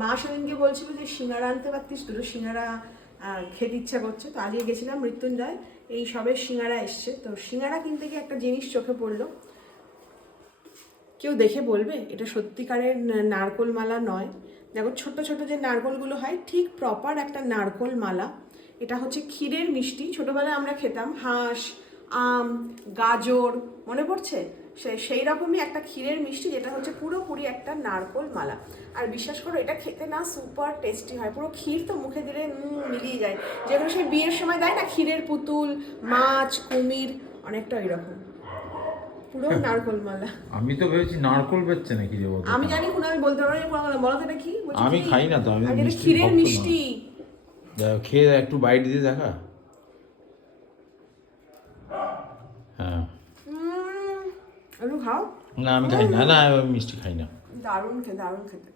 মা সেদিনকে বলছিল যে সিঙ্গারা আনতে পারতিস, দুটো সিঙ্গারা খেতে ইচ্ছা করছে। তো আজকে গেছিলাম মৃত্যুঞ্জয়, এই সবে সিঙ্গারা এসছে। তো সিঙ্গারা কিনতে গিয়ে একটা জিনিস চোখে পড়লো, কেউ দেখে বলবে এটা সত্যিকারের নারকোল মালা নয়। দেখো ছোট ছোট যে নারকোলগুলো হয়, ঠিক প্রপার একটা নারকোল মালা। এটা হচ্ছে ক্ষীরের মিষ্টি, ছোটোবেলায় আমরা খেতাম হাঁস, আম, গাজর, মনে পড়ছে? সেই রকমই একটা ক্ষীরের মিষ্টি, যেটা হচ্ছে পুরোপুরি একটা নারকোল মালা। আর বিশ্বাস করো এটা খেতে না সুপার টেস্টি হয়, পুরো ক্ষীর তো মুখে দিলে মিলিয়ে যায়। যেগুলো সেই বিয়ের সময় দেয় না, ক্ষীরের পুতুল, মাছ, কুমির, অনেকটা ওই রকম পুরো নারকোল মালা। আমি তো ভেবেছি নারকোল বেচছে নাকি রে ওদের। আমি জানি কোনো, আমি বলতে পারবো না, বলো তো এটা কি? আমি খাই না তো, আমি এটা মিষ্টি ক্ষীরের ভক্ত না। মিষ্টি। খেয়ে একটু বাইট দিয়ে দেখা। হ্যাঁ, একটু খাও। না আমি খাই না, না আমি মিষ্টি খাই না। দারুণ খেতে, দারুণ খেতে।